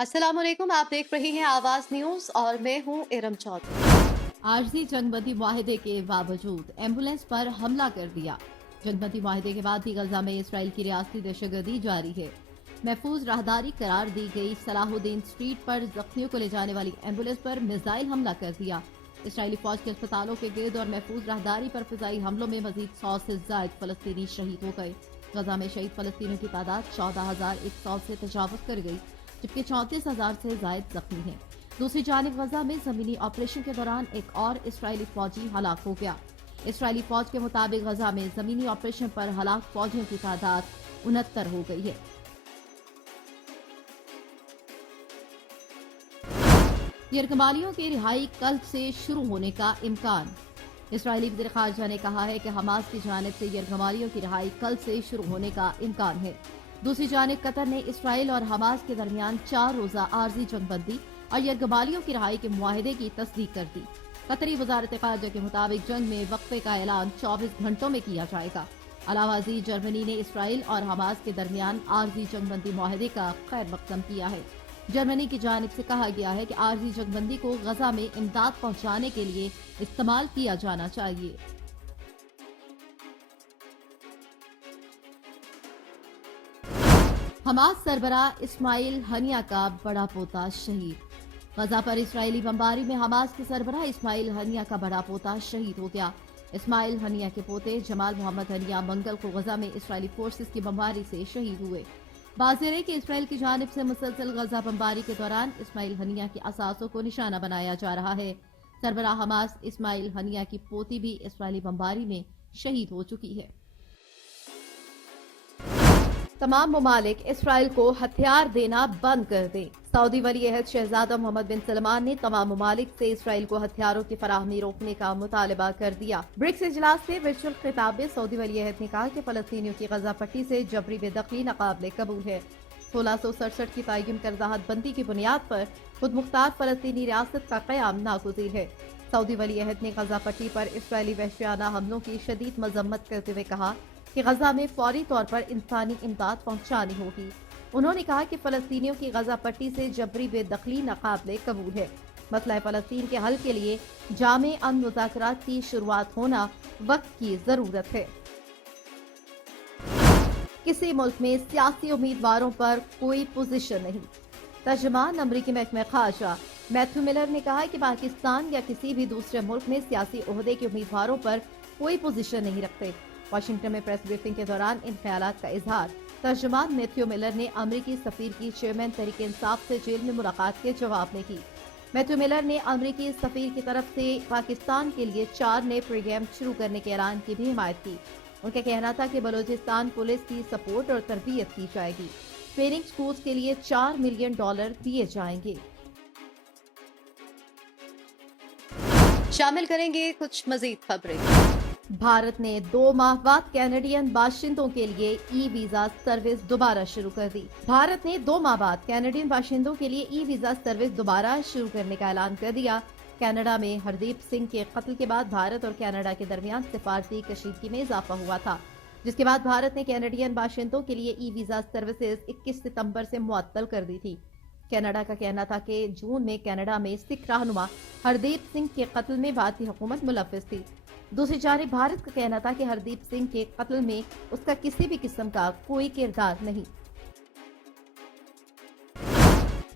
अस्सलाम वालेकुम। आप देख रही हैं आवाज न्यूज और मैं हूं इरम चौधरी। आरजी जंगबंदी मुआहदे के बावजूद एम्बुलेंस पर हमला कर दिया। जंगबंदी मुआहदे के बाद भी गजा में इसराइल की रियासती दहशतगर्दी जारी है। महफूज राहदारी करार दी गई सलाहुद्दीन स्ट्रीट पर जख्मियों को ले जाने वाली एम्बुलेंस पर मिसाइल हमला कर दिया। इसराइली फौज के अस्पतालों के गिर्द और महफूज राहदारी पर फिजाई हमलों में मजीद 100 से ज्यादा फलस्तीनी शहीद हो गए। गजा में शहीद फलस्तीनियों की तादाद 14,100 से तजावुज कर गई, जबकि 34,000 से ज्यादा जख्मी हैं। दूसरी जानिब गजा में जमीनी ऑपरेशन के दौरान एक और इसराइली फौजी हलाक हो गया। इसराइली फौज के मुताबिक गजा में जमीनी ऑपरेशन पर हलाक फौजियों की तादाद 69 हो गई है। यरगमालियों की रिहाई कल से शुरू होने का इम्कान। इसराइली वज़ीर ख़ारजा ने कहा है कि हमास की जानिब से यरगमालियों की रिहाई कल से शुरू होने का इम्कान है। दूसरी जानिब कतर ने इसराइल और हमास के दरमियान 4 रोज़ा आर्जी जंगबंदी और यरगमालियों की रिहाई के मुआहदे की तस्दीक कर दी। कतरी वजारत ख़ारजा के मुताबिक जंग में वक्फे का ऐलान 24 घंटों में किया जाएगा। अलावा अजीज जर्मनी ने इसराइल और हमास के दरमियान आर्जी जंगबंदी मुआहदे का खैर मकदम किया है। जर्मनी की जानिब से कहा गया है कि आर्जी जंगबंदी को गजा में इमदाद पहुंचाने के लिए इस्तेमाल किया जाना चाहिए। हमास सरबराह इस्माइल हनिया का बड़ा पोता शहीद। गजा पर इसराइली बमबारी में हमास के सरबराह इस्माइल हनिया का बड़ा पोता शहीद हो गया। इस्माइल हनिया के पोते जमाल मोहम्मद हनिया मंगल को गजा में इसराइली फोर्सेस की बमबारी से शहीद हुए। बाज़िर है कि इसराइल की जानिब से मुसलसल गजा बमबारी के दौरान इस्माइल हनिया के असासों को निशाना बनाया जा रहा है। सरबराह हमास इस्माइल हनिया की पोती भी इसराइली बमबारी में शहीद हो चुकी है। तमाम ममालिक इसराइल को हथियार देना बंद कर दें। सऊदी वली अहद शहजादा मोहम्मद बिन सलमान ने तमाम ममालिक से इसराइल को हथियारों की फराहमी रोकने का मुतालबा कर दिया। ब्रिक्स इजलास से वर्चुअल खिताब में सऊदी वली अहद ने कहा कि फलस्तीनियों की गजा पट्टी से जबरी बेदखली नाकाबिले कबूल है। 1667 की तय्युम करदा हदबंदी की बुनियाद पर खुद मुख्तार फलस्तीनी रियासत का क़याम नागुज़ीर है। सऊदी वली अहद ने गजा पट्टी पर इसराइली वहशियाना हमलों की शदीद मजम्मत करते हुए कहा कि गजा में फौरी तौर पर इंसानी इमदाद पहुंचानी होगी। उन्होंने कहा कि फलस्तीनियों की गजा पट्टी से जबरी बेदखली नाकाबिले कबूल है। मसला फलस्तीन के हल के लिए जामे अमन मुज़ाकरात की शुरुआत होना वक्त की जरूरत है। किसी मुल्क में सियासी उम्मीदवारों पर कोई पोजीशन नहीं। तर्जुमान अमरीकी महकमा खारजा मैथ्यू मिलर ने कहा कि पाकिस्तान या किसी भी दूसरे मुल्क में सियासी ओहदे के उम्मीदवारों पर कोई पोजीशन नहीं रखते। वाशिंगटन में प्रेस ब्रीफिंग के दौरान इन ख्यालात का इजहार तर्जुमान मैथ्यू मिलर ने अमरीकी सफीर की चेयरमैन तहरीक इंसाफ से जेल में मुलाकात के जवाब में की। मैथ्यू मिलर ने अमरीकी सफीर की तरफ से पाकिस्तान के लिए 4 नए प्रोग्राम शुरू करने के ऐलान की भी हिमायत की। उनका कहना था कि बलूचिस्तान पुलिस की सपोर्ट और तरबियत की जाएगी। ट्रेनिंग स्कूल्स के लिए $4 मिलियन दिए जाएंगे। शामिल करेंगे कुछ मजीद खबरें। भारत ने 2 माह बाद कैनेडियन बाशिंदों के लिए ई वीजा सर्विस दोबारा शुरू कर दी। भारत ने 2 माह बाद कैनेडियन बाशिंदों के लिए ई वीजा सर्विस दोबारा शुरू करने का ऐलान कर दिया। कनाडा में हरदीप सिंह के कत्ल के बाद भारत और कनाडा के दरमियान सिफारती कशीदगी में इजाफा हुआ था, जिसके बाद भारत ने कैनेडियन बाशिंदों के लिए ई वीजा सर्विसेज 21 सितंबर से मुअत्तल कर दी थी। कनाडा का कहना था कि जून में कनाडा में सिख रहनुमा हरदीप सिंह के कत्ल में भारतीय हुकूमत मुलव्विस थी। दूसरी जानिब भारत का कहना था कि हरदीप सिंह के कत्ल में उसका किसी भी किस्म का कोई किरदार नहीं।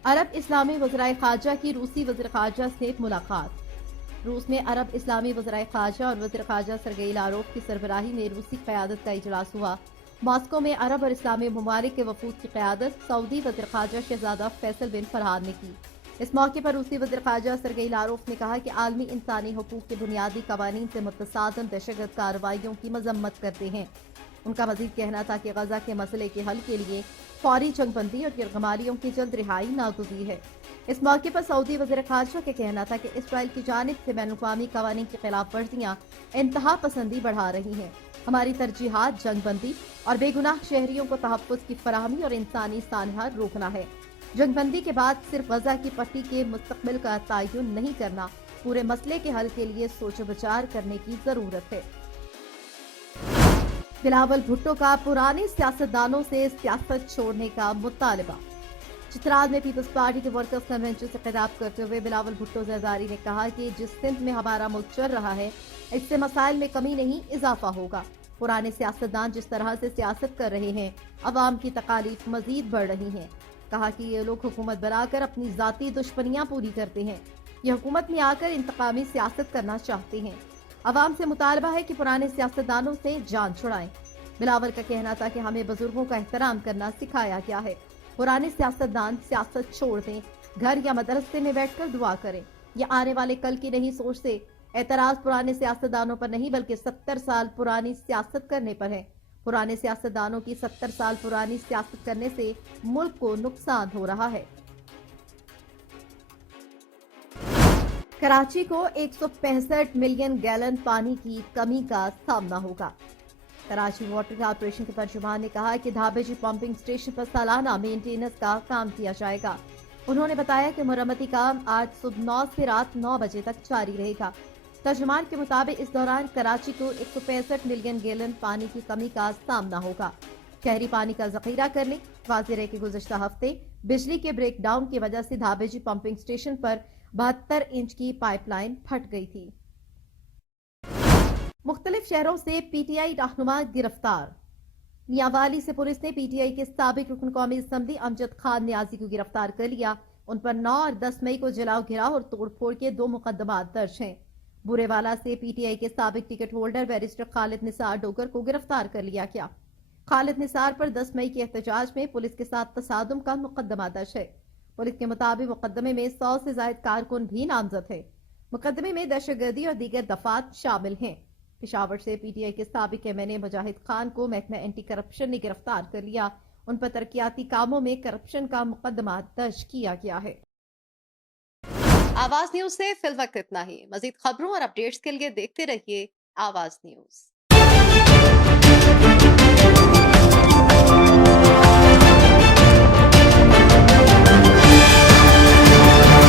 अरब इस्लामी वज़राए ख़ारजा की रूसी वज़ीर ख़ारजा से मुलाकात। रूस में अरब इस्लामी वज़राए ख़ारजा और वज़ीर ख़ारजा सरगेई लारोव की सरबराही में रूसी क़यादत का इजलास हुआ। मॉस्को में अरब और इस्लामी ममालिक के वफूद की क़यादत सऊदी वज़ीर ख़ारजा शहजादा फैसल बिन फरहाद ने की। इस मौके पर रूसी वज़ीर ख़ारजा सरगेई लारोव ने कहा कि आलमी इंसानी हकूक़ के बुनियादी कवानीन से मुतसादम दहशतगर्द कार्रवाइयों की मजम्मत करते हैं। उनका मजीद कहना था कि गजा के मसले के हल के लिए फौरी जंगबंदी और यरगमालियों की जल्द रिहाई नागुज़ीर है। इस मौके पर सऊदी वज़ीर ख़ारजा का कहना था कि इसराइल की जानिब से बैनुल-अक़वामी कवानीन की खिलाफ वर्जियाँ इंतहा पसंदी बढ़ा रही हैं। हमारी तरजीहात जंगबंदी और बेगुनाह शहरियों को तहफ़्फ़ुज़ की फराहमी और इंसानी सानहा रोकना है। जंगबंदी के बाद सिर्फ गजा की पट्टी के मुस्तक़बिल का तयन नहीं करना, पूरे मसले के हल के लिए सोच विचार करने की जरूरत है। बिलावल भुट्टो का पुराने सियासतदानों से सियासत छोड़ने का मुतालबा। चित्राल में पीपल्स पार्टी के वर्कर्स कन्वेंशन से खिताब करते हुए बिलावल भुट्टो जरदारी ने कहा कि जिस सिंध में हमारा मुल्क चल रहा है, इससे मसाइल में कमी नहीं इजाफा होगा। पुराने सियासतदान जिस तरह से सियासत कर रहे हैं, अवाम की तकालीफ मजीद बढ़ रही हैं। कहा कि ये लोग हुकूमत बनाकर अपनी जाती दुश्मनियां पूरी करते हैं। ये हुकूमत में आकर इंतकामी सियासत करना चाहते हैं। अवाम से मुतालबा है कि पुराने सियासतदानों से जान छुड़ाएं। बिलावल का कहना था कि हमें बुजुर्गों का एहतराम करना सिखाया गया है। पुराने सियासतदान सियासत छोड़ दें, घर या मदरसे में बैठकर दुआ करें। ये आने वाले कल की नहीं सोचते। एतराज पुराने सियासतदानों पर नहीं बल्कि 70 साल पुरानी सियासत करने पर है। पुराने सियासतदानों की 70 साल पुरानी सियासत करने से मुल्क को नुकसान हो रहा है। कराची को 165 मिलियन गैलन पानी की कमी का सामना होगा। कराची वाटर कॉर्पोरेशन के तर्जुमान ने कहा कि धाबेजी पंपिंग स्टेशन पर सालाना मेंटेनेंस का काम किया जाएगा। उन्होंने बताया कि मरम्मती काम आज सुबह 9 से रात 9 बजे तक जारी रहेगा। तर्जुमान के मुताबिक इस दौरान कराची को 165 मिलियन गैलन पानी की कमी का सामना होगा। शहरी पानी का जखीरा करने वाज़ेह है कि गुज़श्ता हफ्ते बिजली के ब्रेकडाउन की वजह से धाबेजी पंपिंग स्टेशन पर 72 इंच की पाइपलाइन फट गई थी। मुख्तलिफ शहरों से पीटीआई रहनुमा गिरफ्तार। मियांवाली से पुलिस ने पीटीआई के साबिक रुकन कौमी असम्बली अमजद खान न्याजी को गिरफ्तार कर लिया। उन पर 9 और 10 मई को जलाओ घिराव और तोड़फोड़ के 2 मुकदमात दर्ज हैं। बुरेवाला से पीटीआई के साबिक ticket holder barrister Khalid Nisar Dogar को गिरफ्तार कर लिया गया। खालिद निसार पर 10 मई के एहतजाज में पुलिस के साथ तसादुम का मुकदमा दर्ज है। पुलिस के मुताबिक मुकदमे में 100 से ज्यादा कारकुन भी नामजद है। मुकदमे में दहशतगर्दी और दीगर दफात शामिल हैं। पेशावर से पीटीआई के साबिक एमएनए मुजाहिद खान को महकमा एंटी करप्शन ने गिरफ्तार कर लिया। उन पर तरक्याती कामों में करप्शन का मुकदमा दर्ज किया गया है। आवाज न्यूज से फिल वक्त इतना ही। मजीद खबरों और अपडेट्स के लिए देखते रहिए आवाज न्यूज।